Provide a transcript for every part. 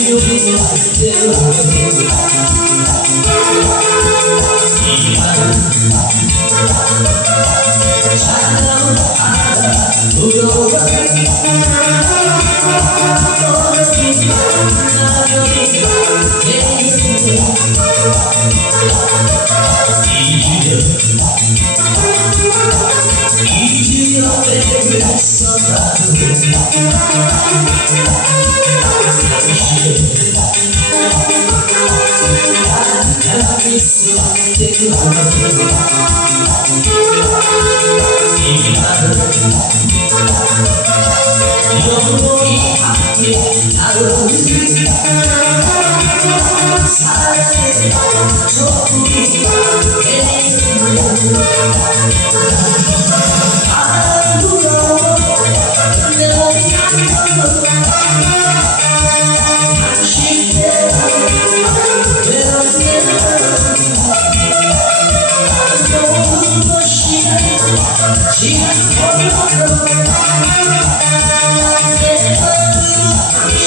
you be like till I feel Thank you.「やさしいです」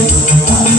I'm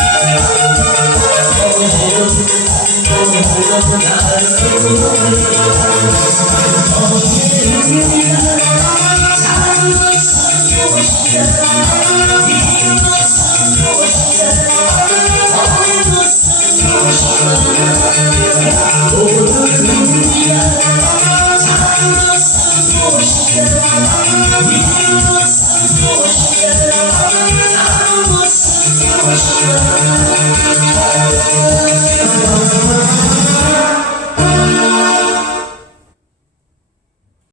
Oh,